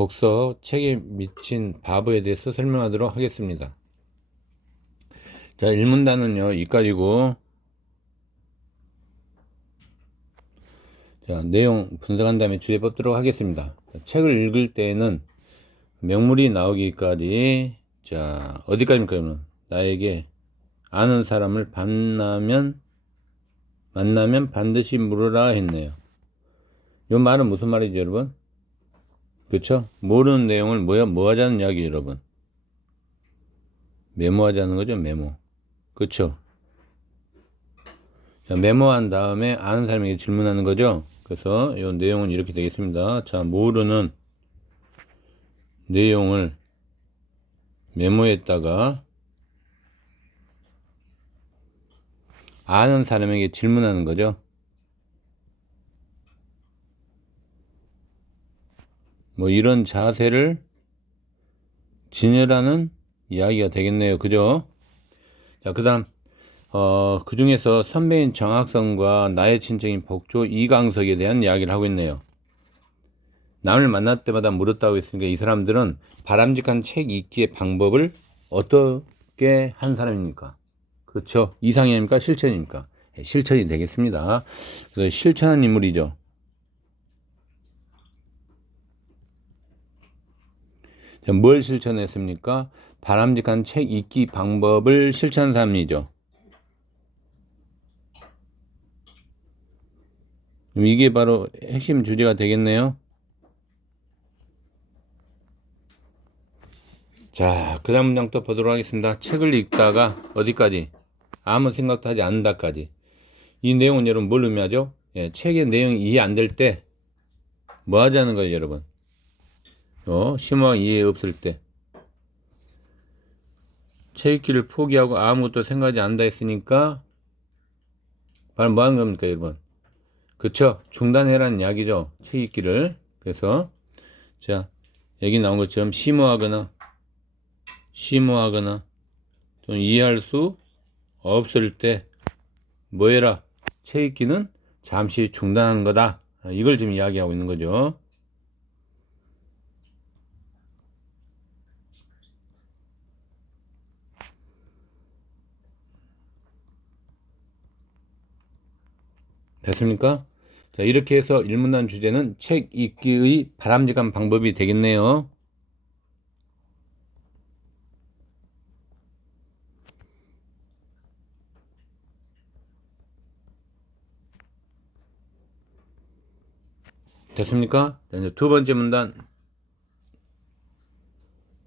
독서 책에 미친 바보에 대해서 설명하도록 하겠습니다. 자, 일문단은요, 이까지고, 자, 내용 분석한 다음에 주제 뽑도록 하겠습니다. 자, 책을 읽을 때에는 명물이 나오기까지, 자, 어디까지입니까, 그러면? 나에게 아는 사람을 만나면 반드시 물으라 했네요. 이 말은 무슨 말이죠, 여러분? 그쵸? 모르는 내용을 뭐 하자는 이야기, 여러분? 메모하자는 거죠, 메모. 그쵸? 자, 메모한 다음에 아는 사람에게 질문하는 거죠. 그래서 이 내용은 이렇게 되겠습니다. 자, 모르는 내용을 메모했다가 아는 사람에게 질문하는 거죠. 뭐 이런 자세를 지녀라는 이야기가 되겠네요. 그죠? 자, 그 다음 그 중에서 선배인 정학성과 나의 친척인 복조 이강석에 대한 이야기를 하고 있네요. 남을 만날 때마다 물었다고 했으니까 이 사람들은 바람직한 책 읽기의 방법을 어떻게 한 사람입니까? 그렇죠? 이상형입니까? 실천입니까? 실천이 되겠습니다. 그래서 실천한 인물이죠. 자, 뭘 실천했습니까? 바람직한 책 읽기 방법을 실천한 사람이죠. 이게 바로 핵심 주제가 되겠네요. 자, 그 다음 문장 또 보도록 하겠습니다. 책을 읽다가 어디까지? 아무 생각도 하지 않는다까지. 이 내용은 여러분 뭘 의미하죠? 예, 책의 내용이 이해 안 될 때 뭐 하자는 거예요, 여러분? 심오하게 이해 없을 때. 책 읽기를 포기하고 아무것도 생각하지 않는다 했으니까 바로 뭐 하는 겁니까, 여러분? 그쵸? 중단해라는 이야기죠. 책 읽기를. 그래서 자, 여기 나온 것처럼 심오하거나 좀 이해할 수 없을 때 뭐 해라? 책 읽기는 잠시 중단하는 거다. 이걸 지금 이야기하고 있는 거죠. 됐습니까? 자, 이렇게 해서 일문단 주제는 책 읽기의 바람직한 방법이 되겠네요. 됐습니까? 자, 이제 두 번째 문단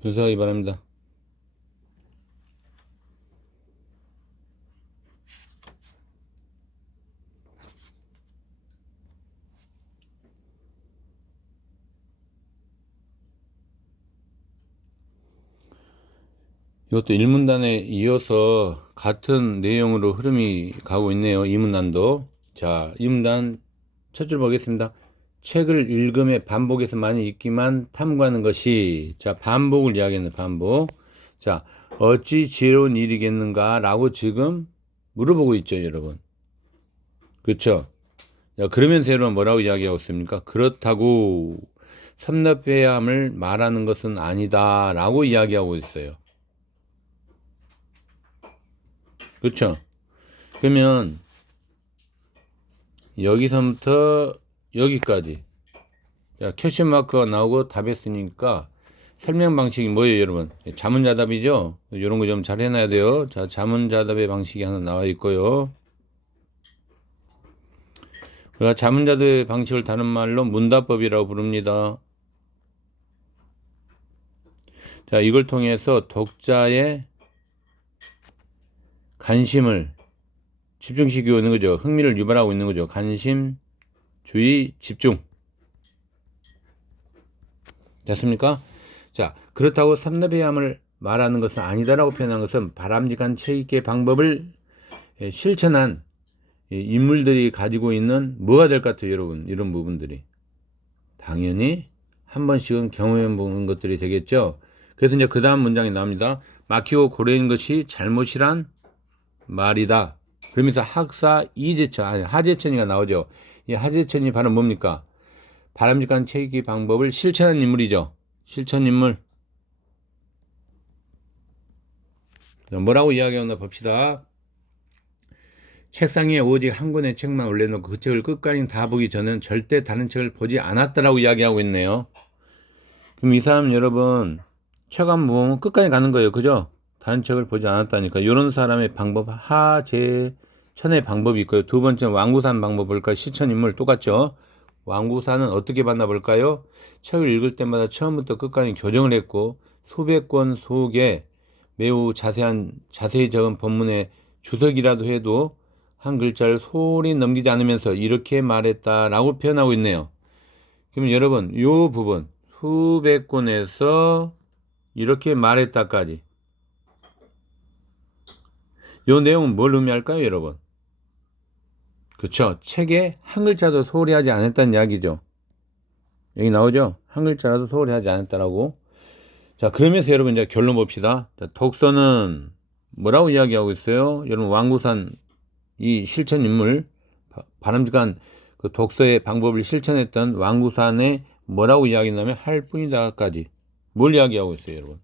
분석하기 바랍니다. 이것도 1문단에 이어서 같은 내용으로 흐름이 가고 있네요. 2문단도. 자, 2문단 첫 줄 보겠습니다. 책을 읽음에 반복해서 많이 읽기만 탐구하는 것이, 자, 반복을 이야기하는 반복. 자, 어찌 지혜로운 일이겠는가 라고 지금 물어보고 있죠, 여러분. 그렇죠? 자, 그러면서 여러분 뭐라고 이야기하고 있습니까? 그렇다고 섭렵해야 함을 말하는 것은 아니다 라고 이야기하고 있어요. 그렇죠? 그러면 여기서부터 여기까지, 자, 퀘스천 마크가 나오고 답했으니까 설명 방식이 뭐예요, 여러분? 자문자답이죠? 이런 거 좀 잘 해놔야 돼요. 자, 자문자답의 방식이 하나 나와 있고요. 그러니까 자문자답의 방식을 다른 말로 문답법이라고 부릅니다. 자, 이걸 통해서 독자의 관심을 집중시키고 있는 거죠. 흥미를 유발하고 있는 거죠. 관심, 주의, 집중. 됐습니까? 자, 그렇다고 섭렵해야 함을 말하는 것은 아니다라고 표현한 것은 바람직한 책 읽기의 방법을 실천한 인물들이 가지고 있는 뭐가 될 것 같아요, 여러분? 이런 부분들이 당연히 한 번씩은 경험해 보는 것들이 되겠죠. 그래서 이제 그 다음 문장이 나옵니다. 막히고 고래인 것이 잘못이란 말이다. 그러면서 학사 이재천, 아니 하재천이가 나오죠. 이 하재천이 바로 뭡니까? 바람직한 책 읽기 방법을 실천한 인물이죠. 실천인물. 뭐라고 이야기하나 봅시다. 책상 위에 오직 한 권의 책만 올려놓고 그 책을 끝까지 다 보기 전엔 절대 다른 책을 보지 않았다라고 이야기하고 있네요. 그럼 이 사람 여러분 책 안 보면 끝까지 가는 거예요. 그죠? 다른 책을 보지 않았다니까. 이런 사람의 방법 하재천의 방법이 있고요. 두 번째 왕구산 방법 볼까요? 실천인물 똑같죠? 왕구산은 어떻게 만나볼까요? 책을 읽을 때마다 처음부터 끝까지 교정을 했고 수백 권 속에 매우 자세히 적은 본문의 주석이라도 해도 한 글자를 소홀히 넘기지 않으면서 이렇게 말했다라고 표현하고 있네요. 그러면 여러분 이 부분 수백 권에서 이렇게 말했다까지 이 내용은 뭘 의미할까요, 여러분? 그쵸? 책에 한 글자도 소홀히 하지 않았다는 이야기죠. 여기 나오죠? 한 글자라도 소홀히 하지 않았다라고. 자, 그러면서 여러분 이제 결론 봅시다. 자, 독서는 뭐라고 이야기하고 있어요? 여러분 왕구산 이 실천인물 바람직한 그 독서의 방법을 실천했던 왕구산에 뭐라고 이야기하냐면 할 뿐이다까지 뭘 이야기하고 있어요, 여러분?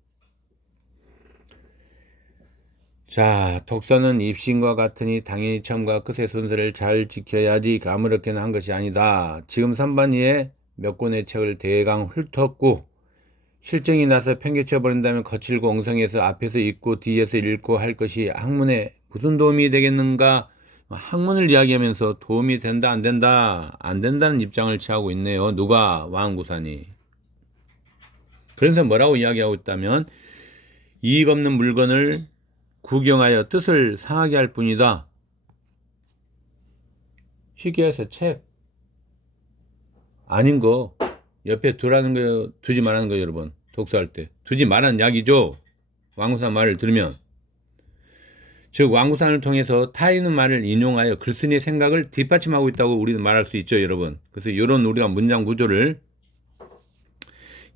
자, 독서는 입신과 같으니 당연히 처음과 끝의 순서를 잘 지켜야지 아무렇게나 한 것이 아니다. 지금 선반위에 몇 권의 책을 대강 훑었고 실증이 나서 팽개쳐 버린다면 거칠고 엉성해서 앞에서 읽고 뒤에서 읽고 할 것이 학문에 무슨 도움이 되겠는가? 학문을 이야기하면서 도움이 된다 안 된다? 안 된다는 입장을 취하고 있네요. 누가? 왕구산이. 그래서 뭐라고 이야기하고 있다면 이익 없는 물건을 구경하여 뜻을 상하게 할 뿐이다. 쉽게 해서 책 아닌 거 옆에 두라는 거 두지 말라는 거 여러분. 독서할 때 두지 말라는 이야기죠. 왕구산 말을 들으면 즉 왕구산을 통해서 타인의 말을 인용하여 글쓴이의 생각을 뒷받침하고 있다고 우리는 말할 수 있죠, 여러분. 그래서 이런 우리가 문장 구조를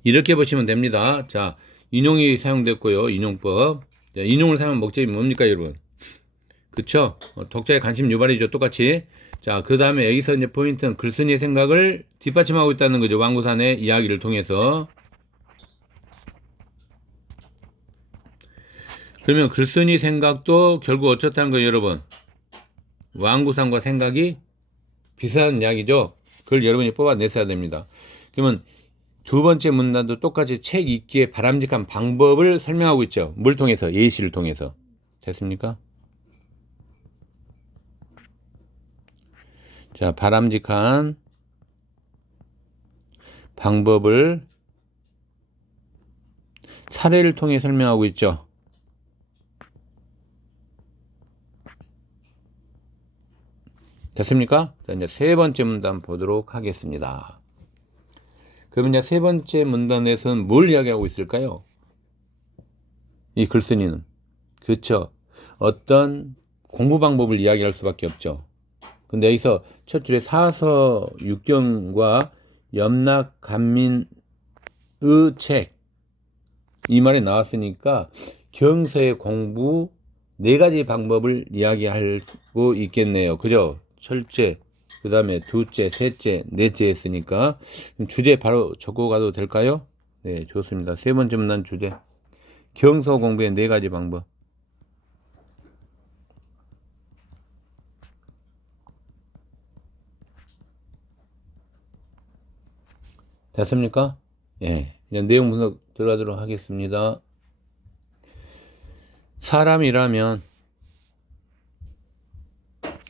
이렇게 보시면 됩니다. 자, 인용이 사용됐고요. 인용법. 자, 인용을 사용한 목적이 뭡니까, 여러분? 그쵸? 독자의 관심 유발이죠, 똑같이. 자, 그 다음에 여기서 이제 포인트는 글쓴이의 생각을 뒷받침하고 있다는 거죠. 왕구산의 이야기를 통해서. 그러면 글쓴이 생각도 결국 어쩌다는 거예요, 여러분? 왕구산과 생각이 비슷한 이야기죠. 그걸 여러분이 뽑아냈어야 됩니다. 그러면 두 번째 문단도 똑같이 책 읽기에 바람직한 방법을 설명하고 있죠. 뭘 통해서? 예시를 통해서. 됐습니까? 자, 바람직한 방법을 사례를 통해 설명하고 있죠. 됐습니까? 자, 이제 세 번째 문단 보도록 하겠습니다. 그럼 이제 세 번째 문단에서는 뭘 이야기하고 있을까요? 이 글쓴이는. 그렇죠. 어떤 공부 방법을 이야기할 수밖에 없죠. 근데 여기서 첫 줄에 사서 육경과 염락 간민의 책 이 말이 나왔으니까 경서의 공부 네 가지 방법을 이야기하고 있겠네요. 그죠? 첫째, 그 다음에 둘째, 셋째, 넷째 했으니까 주제 바로 적고 가도 될까요? 네, 좋습니다. 세 번째 문단 주제 경서 공부의 네 가지 방법. 됐습니까? 예, 이제 내용 분석 들어가도록 하겠습니다. 사람이라면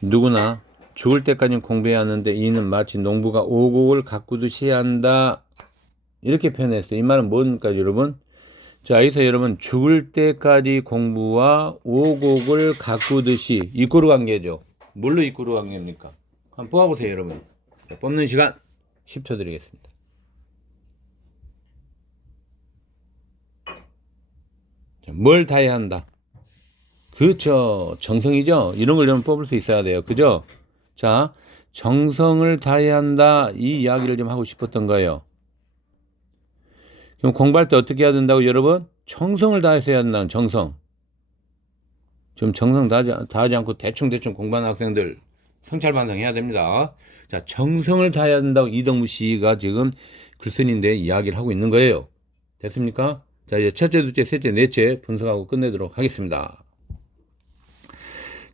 누구나 죽을 때까지 공부해야 하는데 이는 마치 농부가 오곡을 가꾸듯이 해야 한다. 이렇게 표현했어요. 이 말은 뭡니까, 여러분? 자, 여기서 여러분 죽을 때까지 공부와 오곡을 가꾸듯이 이꼬르 관계죠. 뭘로 이꼬르 관계입니까? 한번 뽑아보세요, 여러분. 자, 뽑는 시간 10초 드리겠습니다. 자, 뭘 다 해야 한다? 그렇죠. 정성이죠. 이런 걸 좀 뽑을 수 있어야 돼요. 그죠? 자, 정성을 다해야 한다. 이 이야기를 좀 하고 싶었던 거예요. 그럼 공부할 때 어떻게 해야 된다고, 여러분? 정성을 다해서 해야 된다는 정성. 좀 정성 다하지 않고 대충 공부하는 학생들 성찰 반성해야 됩니다. 자, 정성을 다해야 된다고 이동무 씨가 지금 글쓴이인데 이야기를 하고 있는 거예요. 됐습니까? 자, 이제 첫째, 둘째, 셋째, 넷째 분석하고 끝내도록 하겠습니다.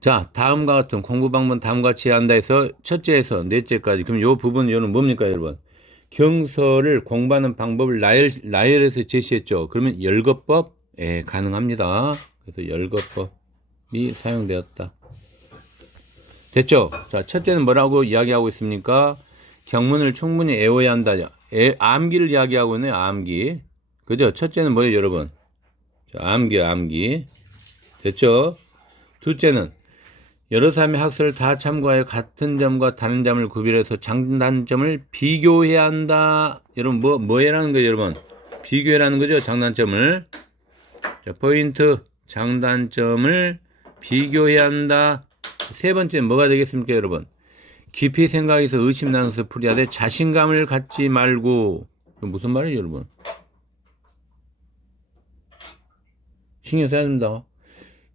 자, 다음과 같은 공부 방법 다음과 같이 한다 해서 첫째에서 넷째까지. 그럼 요 부분, 요는 뭡니까, 여러분? 경서를 공부하는 방법을 나열해서 제시했죠. 그러면 열거법, 예, 가능합니다. 그래서 열거법이 사용되었다. 됐죠? 자, 첫째는 뭐라고 이야기하고 있습니까? 경문을 충분히 외워야 한다. 암기를 이야기하고 있네요, 암기. 그죠? 첫째는 뭐예요, 여러분? 자, 암기. 됐죠? 둘째는 여러 사람의 학설을 다 참고하여 같은 점과 다른 점을 구별해서 장단점을 비교해야 한다. 여러분, 뭐해라는 거예요, 여러분? 비교해라는 거죠, 장단점을. 자, 포인트, 장단점을 비교해야 한다. 세 번째는 뭐가 되겠습니까, 여러분? 깊이 생각해서 의심 나는 것을 풀이해야 돼. 자신감을 갖지 말고. 무슨 말이에요, 여러분? 신경 써야 됩니다.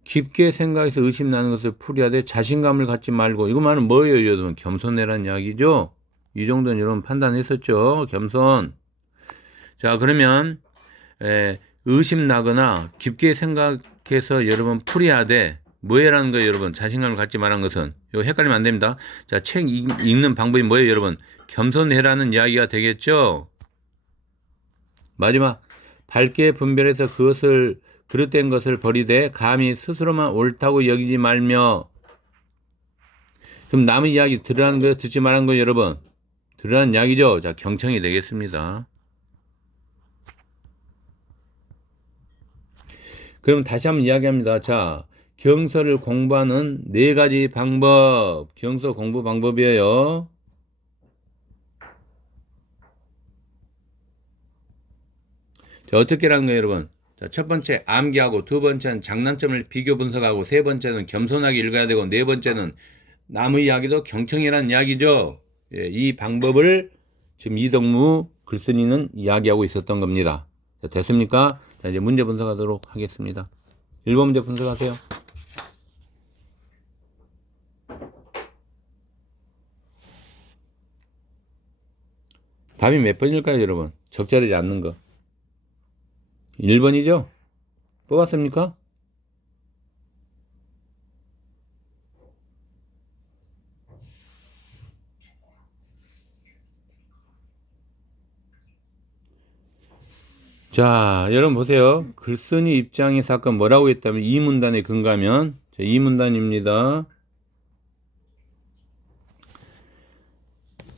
깊게 생각해서 의심 나는 것을 풀이해야 돼. 자신감을 갖지 말고. 이거 말은 뭐예요, 여러분? 겸손해라는 이야기죠? 이 정도는 여러분 판단했었죠? 겸손. 자, 그러면, 의심 나거나 깊게 생각해서 여러분 풀이해야 돼. 뭐해라는 거예요, 여러분? 자신감을 갖지 말한 것은. 이거 헷갈리면 안 됩니다. 자, 책 읽는 방법이 뭐예요, 여러분? 겸손해라는 이야기가 되겠죠? 마지막, 밝게 분별해서 그릇된 것을 버리되 감히 스스로만 옳다고 여기지 말며. 그럼 남의 이야기 들으라는 거, 듣지 말라는 거, 여러분. 들으라는 이야기죠? 자, 경청이 되겠습니다. 그럼 다시 한번 이야기합니다. 자, 경서를 공부하는 4가지 방법. 경서 공부 방법이에요. 자, 어떻게 하는 거예요, 여러분? 자, 첫 번째 암기하고, 두 번째는 장단점을 비교 분석하고, 세 번째는 겸손하게 읽어야 되고, 네 번째는 남의 이야기도 경청이라는 이야기죠. 예, 이 방법을 지금 이덕무 글쓴이는 이야기하고 있었던 겁니다. 자, 됐습니까? 자, 이제 문제 분석하도록 하겠습니다. 1번 문제 분석하세요. 답이 몇 번일까요, 여러분? 적절하지 않는 거. 1번이죠? 뽑았습니까? 자, 여러분 보세요. 글쓴이 입장에서 아까 뭐라고 했다면 이 문단에 근거하면, 자, 이 문단입니다.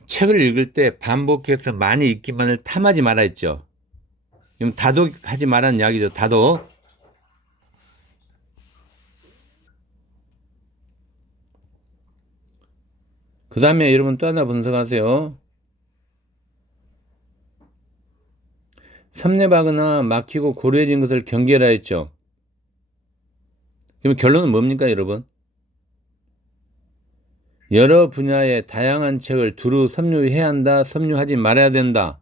책을 읽을 때 반복해서 많이 읽기만을 탐하지 말아 했죠. 그럼 다독하지 말라는 이야기죠. 다독. 그 다음에 여러분 또 하나 분석하세요. 섭렵하거나 막히고 고루해진 것을 경계하라 했죠. 그럼 결론은 뭡니까, 여러분? 여러 분야의 다양한 책을 두루 섭렵해야 한다, 섭렵하지 말아야 된다.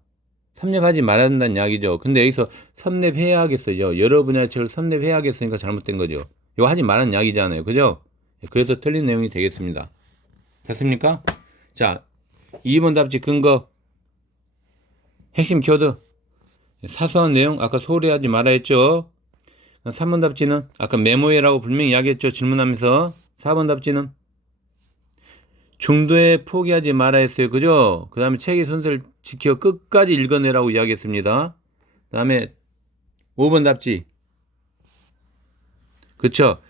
섭렵하지 말아야 된다는 이야기죠. 근데 여기서 섭렵해야 하겠어요. 여러 분야의 책을 섭렵해야 하겠으니까 잘못된 거죠. 이거 하지 말라는 이야기잖아요. 그죠? 그래서 틀린 내용이 되겠습니다. 됐습니까? 자, 2번 답지 근거. 핵심 키워드. 사소한 내용, 아까 소홀히 하지 말아 했죠. 3번 답지는 아까 메모해라고 분명히 이야기했죠. 질문하면서. 4번 답지는 중도에 포기하지 말아 했어요. 그죠? 그 다음에 책의 순서를 지켜 끝까지 읽어내라고 이야기했습니다. 그 다음에 5번 답지. 그쵸?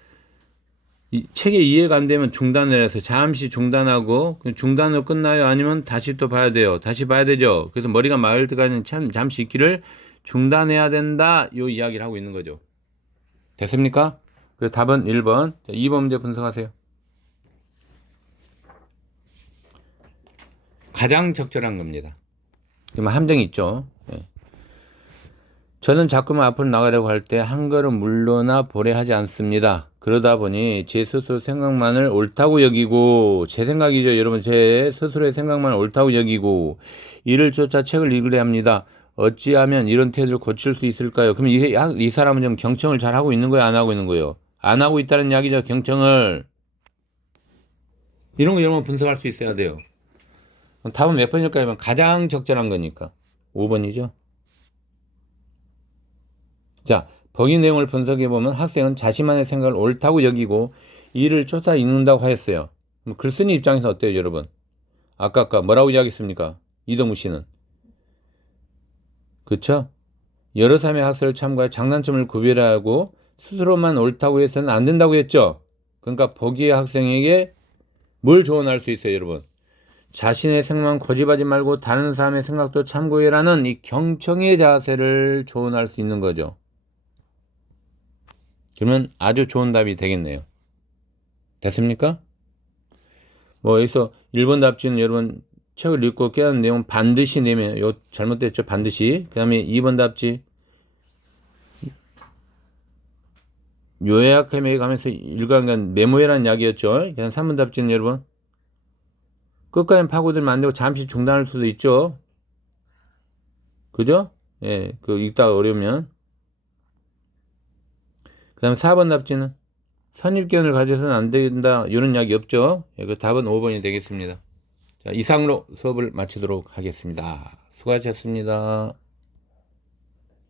책의 이해가 안 되면 중단을 해서 잠시 중단하고 중단으로 끝나요? 아니면 다시 또 봐야 돼요? 다시 봐야 되죠? 그래서 머리가 마를 때까지는 잠시 읽기를 중단해야 된다. 요 이야기를 하고 있는 거죠. 됐습니까? 그 답은 1번. 자, 2번 문제 분석하세요. 가장 적절한 겁니다. 함정이 있죠. 네. 저는 자꾸만 앞으로 나가려고 할 때 한 걸음 물러나 보려 하지 않습니다. 그러다 보니 제 스스로 생각만을 옳다고 여기고, 제 생각이죠. 여러분, 제 스스로의 생각만을 옳다고 여기고 이를 쫓아 책을 읽으려 합니다. 어찌하면 이런 태도를 고칠 수 있을까요? 그럼 이 사람은 좀 경청을 잘 하고 있는 거예요? 안 하고 있는 거예요? 안 하고 있다는 이야기죠. 경청을. 이런 거 여러분 분석할 수 있어야 돼요. 답은 몇 번일까요? 가장 적절한 거니까 5번이죠. 자, 보기 내용을 분석해보면 학생은 자신만의 생각을 옳다고 여기고 이를 쫓아 읽는다고 하였어요. 그럼 글쓴이 입장에서 어때요, 여러분? 아까 뭐라고 이야기했습니까? 이동우 씨는. 그쵸? 여러 사람의 학설을 참고해 장단점을 구별하고 스스로만 옳다고 해서는 안 된다고 했죠? 그러니까 보기의 학생에게 뭘 조언할 수 있어요, 여러분? 자신의 생각만 고집하지 말고 다른 사람의 생각도 참고해라는 이 경청의 자세를 조언할 수 있는 거죠. 그러면 아주 좋은 답이 되겠네요. 됐습니까? 뭐 여기서 1번 답지는 여러분 책을 읽고 깨닫는 내용 반드시 내면 요 잘못됐죠? 반드시. 그 다음에 2번 답지 요약함에 가면서 일관간 메모해라는 이야기였죠. 그다음 3번 답지는 여러분 끝까지 파고들면 안 되고 잠시 중단할 수도 있죠. 그죠? 예, 그 읽다가 어려우면. 그 다음에 4번 답지는 선입견을 가져서는 안 된다 이런 이야기 없죠. 예, 그 답은 5번이 되겠습니다. 자, 이상으로 수업을 마치도록 하겠습니다. 수고하셨습니다.